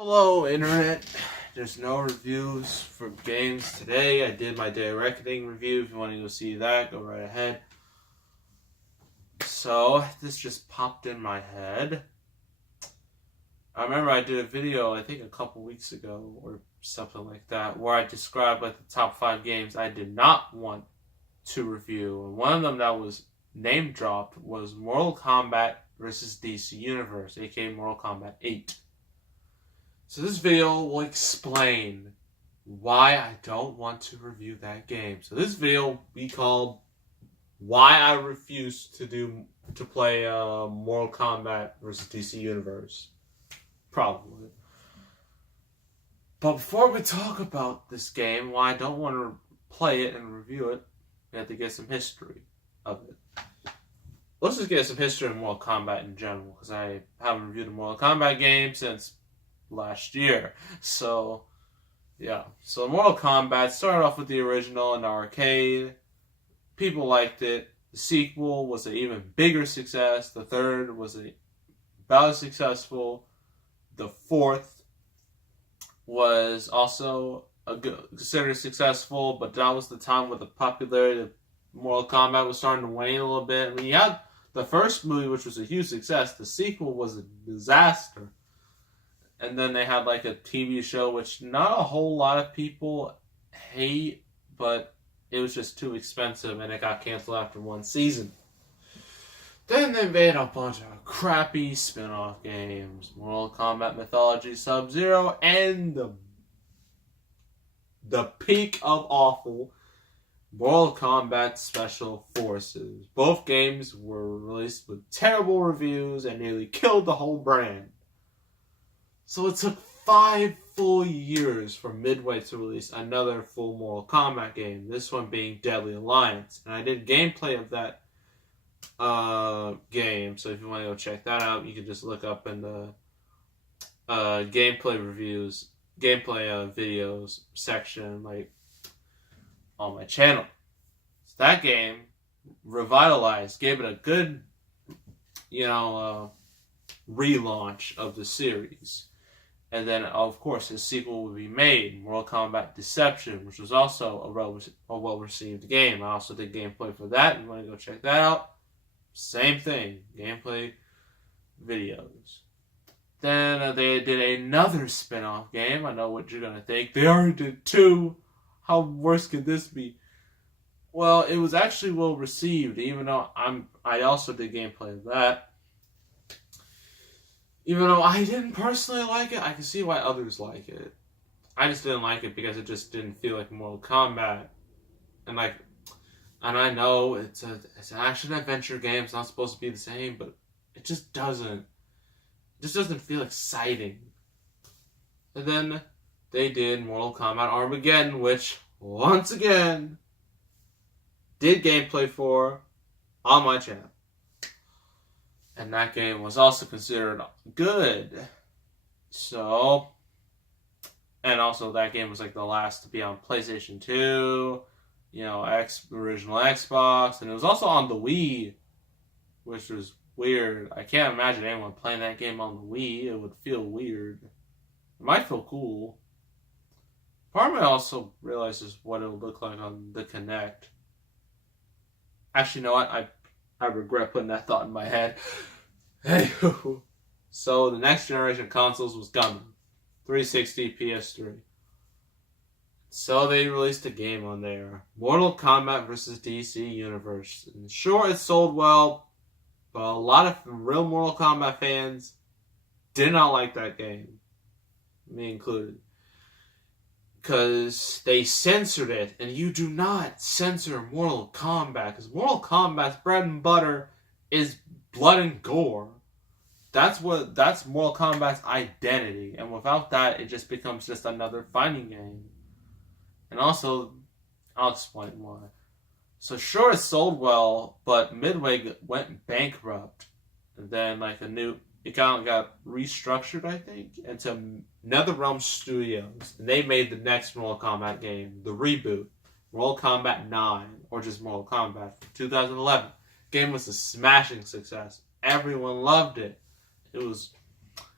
Hello, Internet. There's no reviews for games today. I did my Day of Reckoning review. If you want to go see that, go right ahead. So, this just popped in my head. I remember I did a video, I think a couple weeks ago, or something like that, where I described the top 5 games I did not want to review. And one of them that was name dropped was Mortal Kombat vs. DC Universe, aka Mortal Kombat 8. So this video will explain why I don't want to review that game. So this video will be called Why I Refuse to Play Mortal Kombat vs. DC Universe. Probably. But before we talk about this game, why I don't want to play it and review it, we have to get some history of it. Let's just get some history of Mortal Kombat in general, because I haven't reviewed a Mortal Kombat game since last year. So, yeah. So Mortal Kombat started off with the original in the arcade. People liked it. The sequel was an even bigger success. The third was about as successful. The fourth was also considered successful, but that was the time where the popularity of Mortal Kombat was starting to wane a little bit. I mean, you had the first movie, which was a huge success. The sequel was a disaster. And then they had a TV show, which not a whole lot of people hate, but it was just too expensive and it got canceled after one season. Then they made a bunch of crappy spin-off games. Mortal Kombat Mythology Sub-Zero and the peak of awful, Mortal Kombat Special Forces. Both games were released with terrible reviews and nearly killed the whole brand. So it took 5 full years for Midway to release another full Mortal Kombat game, this one being Deadly Alliance. And I did gameplay of that game, so if you want to go check that out, you can just look up in the gameplay videos section, on my channel. So that game revitalized, gave it a good, relaunch of the series. And then, of course, his sequel would be made, Mortal Kombat Deception, which was also a well-received game. I also did gameplay for that. If you want to go check that out, same thing, gameplay videos. Then they did another spin-off game. I know what you're going to think. They already did 2. How worse could this be? Well, it was actually well-received, even though I also did gameplay of that. Even though I didn't personally like it, I can see why others like it. I just didn't like it because it just didn't feel like Mortal Kombat. And I know it's an action-adventure game, it's not supposed to be the same, but it just doesn't. It just doesn't feel exciting. And then they did Mortal Kombat Armageddon, which, once again, did gameplay for on my channel. And that game was also considered good. So, and also that game was the last to be on PlayStation 2, original Xbox, and it was also on the Wii, which was weird. I can't imagine anyone playing that game on the Wii. It would feel weird. It might feel cool. Part of me also realizes what it would look like on the Kinect. Actually, you know what? I regret putting that thought in my head. Anywho, so the next generation of consoles was coming. 360, PS3. So they released a game on there. Mortal Kombat vs. DC Universe. And sure, it sold well, but a lot of real Mortal Kombat fans did not like that game. Me included. Because they censored it, and you do not censor Mortal Kombat, because Mortal Kombat's bread and butter is blood and gore. That's Mortal Kombat's identity, and without that, it just becomes just another fighting game. And also, I'll explain why. So sure, it sold well, but Midway went bankrupt, and then it kind of got restructured, I think, into NetherRealm Studios. And they made the next Mortal Kombat game, the reboot, Mortal Kombat 9, or just Mortal Kombat, 2011. The game was a smashing success. Everyone loved it. It was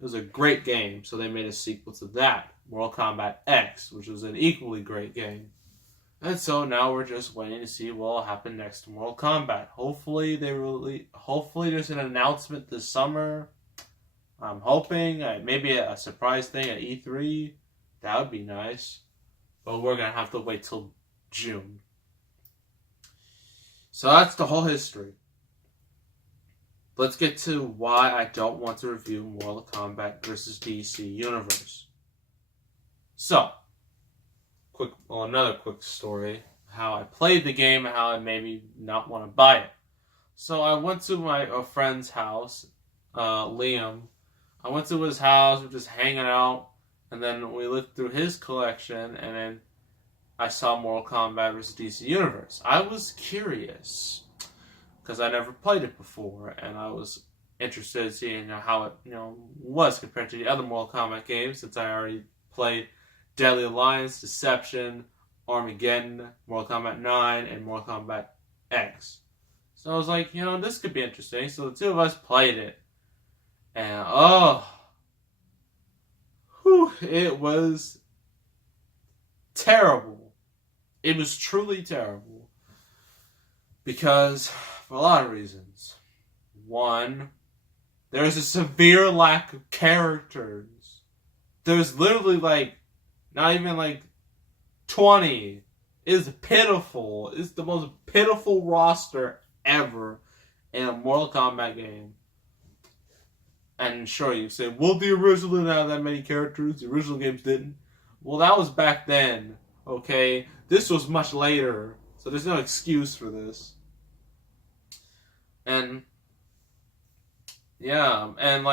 It was a great game, so they made a sequel to that, Mortal Kombat X, which was an equally great game. And so now we're just waiting to see what will happen next to Mortal Kombat. Hopefully there's an announcement this summer. I'm hoping maybe a surprise thing at E3. That would be nice. But we're going to have to wait till June. So that's the whole history. Let's get to why I don't want to review Mortal Kombat vs. DC Universe. So, another quick story. How I played the game and how it made me not want to buy it. So I went to a friend's house, Liam. I went to his house, we were just hanging out, and then we looked through his collection, and then I saw Mortal Kombat vs. DC Universe. I was curious, because I never played it before, and I was interested in seeing how it was compared to the other Mortal Kombat games, since I already played Deadly Alliance, Deception, Armageddon, Mortal Kombat 9, and Mortal Kombat X. So I was like, this could be interesting. So the two of us played it. And, it was terrible. It was truly terrible. Because, for a lot of reasons. One, there's a severe lack of characters. There's literally, not even 20. It's pitiful. It's the most pitiful roster ever in a Mortal Kombat game. And sure, you say, well, the original didn't have that many characters. The original games didn't. Well, that was back then, okay? This was much later, so there's no excuse for this. And, yeah, and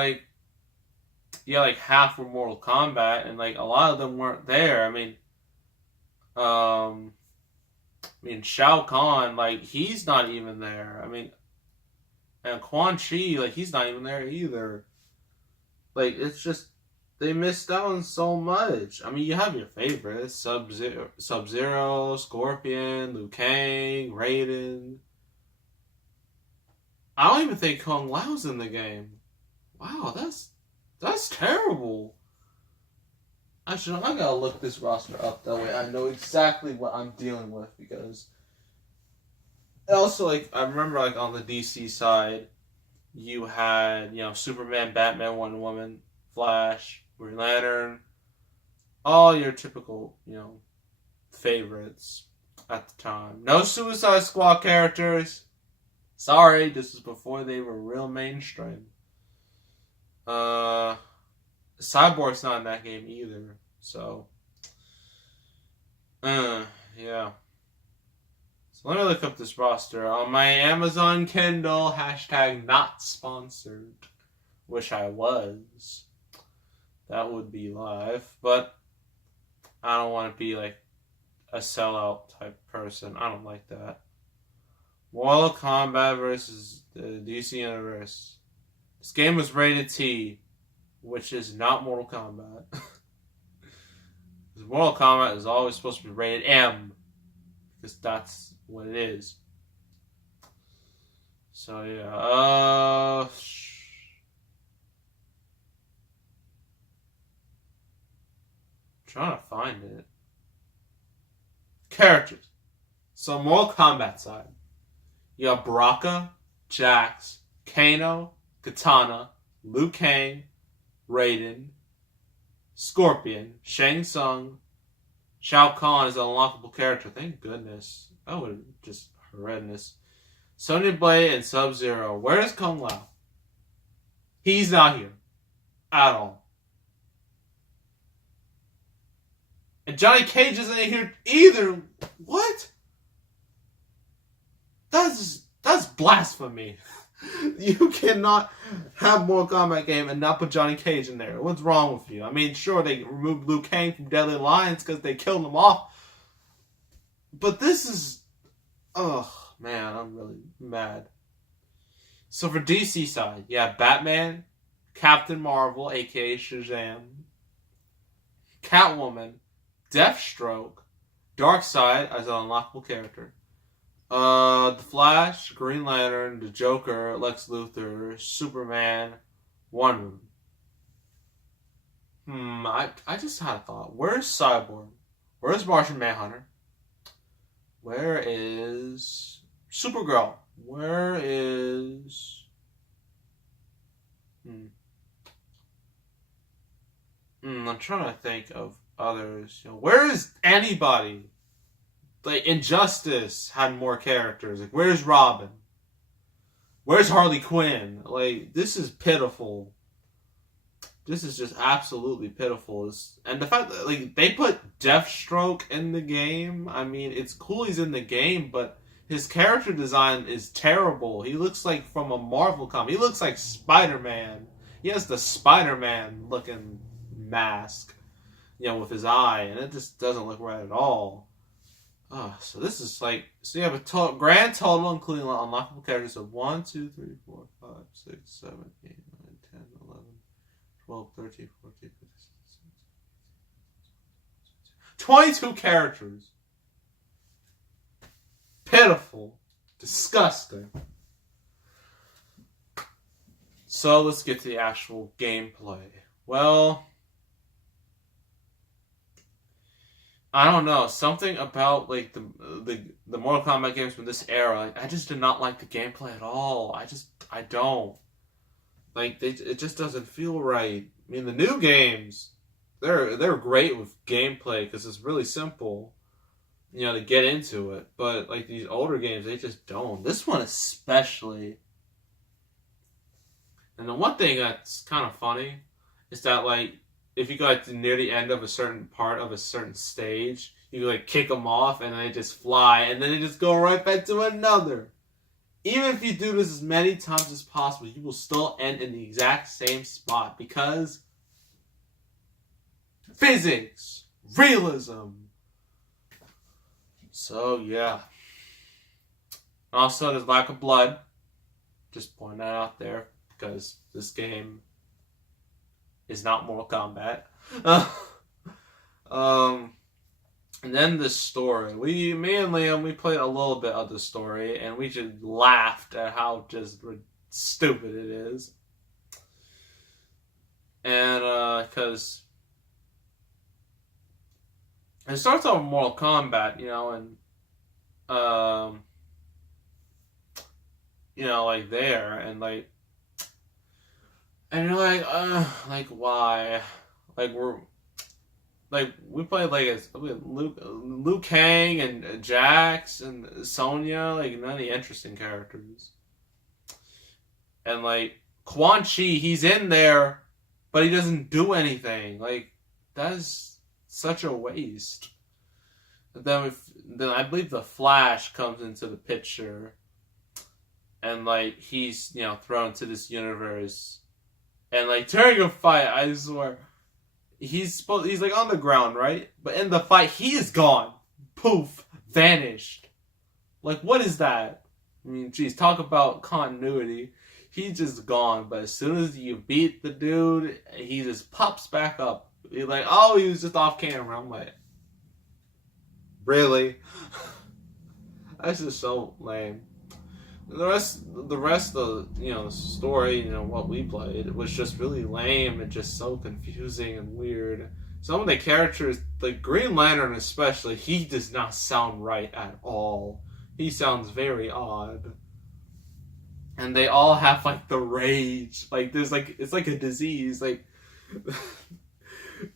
half were Mortal Kombat, and a lot of them weren't there. I mean, Shao Kahn, he's not even there. I mean, and Quan Chi, he's not even there either. It's just, they missed out on so much. I mean, you have your favorites, Sub-Zero, Scorpion, Liu Kang, Raiden. I don't even think Kung Lao's in the game. Wow, that's terrible. Actually, I gotta look this roster up, that way I know exactly what I'm dealing with, because also, I remember, on the DC side, you had, Superman, Batman, Wonder Woman, Flash, Green Lantern, all your typical, favorites at the time. No Suicide Squad characters. Sorry, this was before they were real mainstream. Cyborg's not in that game either, so yeah. So let me look up this roster on my Amazon Kindle, #not sponsored. Wish I was. That would be live, but I don't want to be a sellout type person. I don't like that. Mortal Kombat versus the DC Universe. This game was rated T, which is not Mortal Kombat. Mortal Kombat is always supposed to be rated M, because that's what it is. So yeah, trying to find it. Characters. So Mortal Kombat side, you have Baraka, Jax, Kano, Katana, Liu Kang, Raiden, Scorpion, Shang Tsung, Shao Kahn is an unlockable character. Thank goodness. That would have just horrendous. Sonya Blade and Sub-Zero. Where is Kung Lao? He's not here. At all. And Johnny Cage isn't here either. What? That's blasphemy. You cannot have Mortal Kombat game and not put Johnny Cage in there. What's wrong with you? I mean, sure, they removed Liu Kang from Deadly Alliance because they killed him off. But this is... Oh, man, I'm really mad. So for DC side, you have Batman, Captain Marvel, a.k.a. Shazam, Catwoman, Deathstroke, Darkseid as an unlockable character, The Flash, Green Lantern, the Joker, Lex Luthor, Superman, Wonder Woman. I just had a thought. Where's Cyborg? Where's Martian Manhunter? Where is Supergirl? Where is... I'm trying to think of others. Where is anybody? Like, Injustice had more characters. Like, where's Robin? Where's Harley Quinn? Like, this is pitiful. This is just absolutely pitiful. And the fact that, like, they put Deathstroke in the game, I mean, it's cool he's in the game, but his character design is terrible. He looks like from a Marvel comic. He looks like Spider-Man. He has the Spider-Man looking mask, with his eye, and it just doesn't look right at all. So this is like, so you have a grand total, including unlockable characters, of 1, 2, 3, 4, 5, 6, 7, 8, 9, 10, 11, 12, 13, 14, 15, 16, 22 characters. Pitiful. Disgusting. So let's get to the actual gameplay. Well, I don't know. Something about like the Mortal Kombat games from this era, like, I just did not like the gameplay at all. I don't. Like, it just doesn't feel right. I mean, the new games, they're great with gameplay because it's really simple, to get into it. But like these older games, they just don't. This one especially. And the one thing that's kind of funny is that, like, if you go near the end of a certain part of a certain stage, you like kick them off and they just fly, and then they just go right back to another. Even if you do this as many times as possible, you will still end in the exact same spot because physics, realism. So yeah. Also, there's lack of blood. Just point that out there because this game is not Mortal Kombat. And then the story. Me and Liam, we played a little bit of the story, and we just laughed at how just stupid it is. And because it starts off with Mortal Kombat, like there, and like. And you're like why? Like we played like Liu Kang and Jax and Sonya, like none of the interesting characters. And like Quan Chi, he's in there, but he doesn't do anything. Like, that is such a waste. And then I believe the Flash comes into the picture, and like he's thrown to this universe. And like during a fight, I swear, he's like on the ground, right? But in the fight, he is gone. Poof, vanished. Like, what is that? I mean, geez, talk about continuity. He's just gone. But as soon as you beat the dude, he just pops back up. You're like, oh, he was just off camera. I'm like, really? That's just so lame. The rest of the story, what we played, was just really lame and just so confusing and weird. Some of the characters, like Green Lantern especially, he does not sound right at all. He sounds very odd. And they all have like the rage. Like there's like, it's like a disease. Like,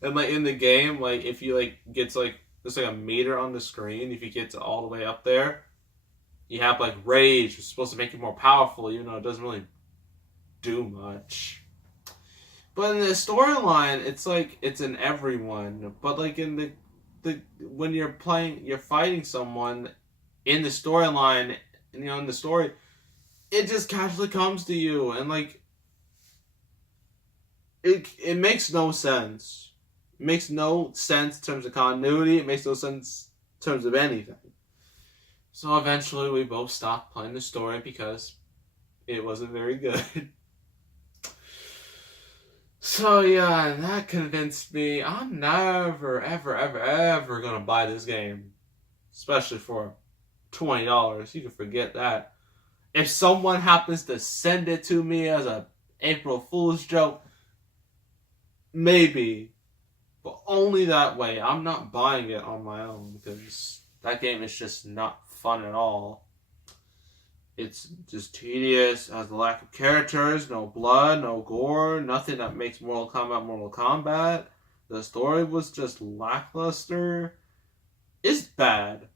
and like in the game, like if you like get to like, there's like a meter on the screen. If you get to all the way up there, you have like rage, which is supposed to make you more powerful, even though it doesn't really do much. But in the storyline, it's like it's in everyone. But like in the when you're fighting someone in the storyline, in the story, it just casually comes to you, and like it makes no sense. It makes no sense in terms of continuity. It makes no sense in terms of anything. So eventually we both stopped playing the story because it wasn't very good. So yeah, and that convinced me I'm never, ever, ever, ever gonna buy this game. Especially for $20. You can forget that. If someone happens to send it to me as a April Fool's joke, maybe. But only that way. I'm not buying it on my own because that game is just not fun at all. It's just tedious, has a lack of characters, no blood, no gore, nothing that makes Mortal Kombat Mortal Kombat. The story was just lackluster. It's bad.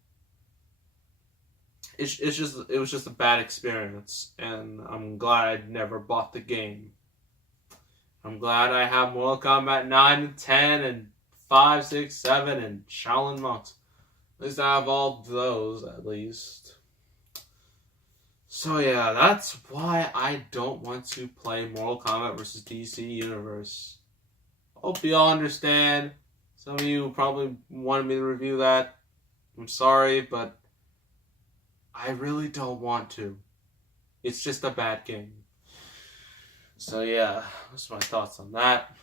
It was just a bad experience, and I'm glad I never bought the game. I'm glad I have Mortal Kombat 9 and 10 and 5, 6, 7 and Shaolin Monks. At least I have all those, at least. So yeah, that's why I don't want to play Mortal Kombat vs. DC Universe. Hope you all understand. Some of you probably wanted me to review that. I'm sorry, but I really don't want to. It's just a bad game. So yeah, that's my thoughts on that.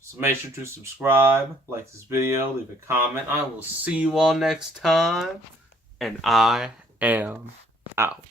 So make sure to subscribe, like this video, leave a comment. I will see you all next time. And I am out.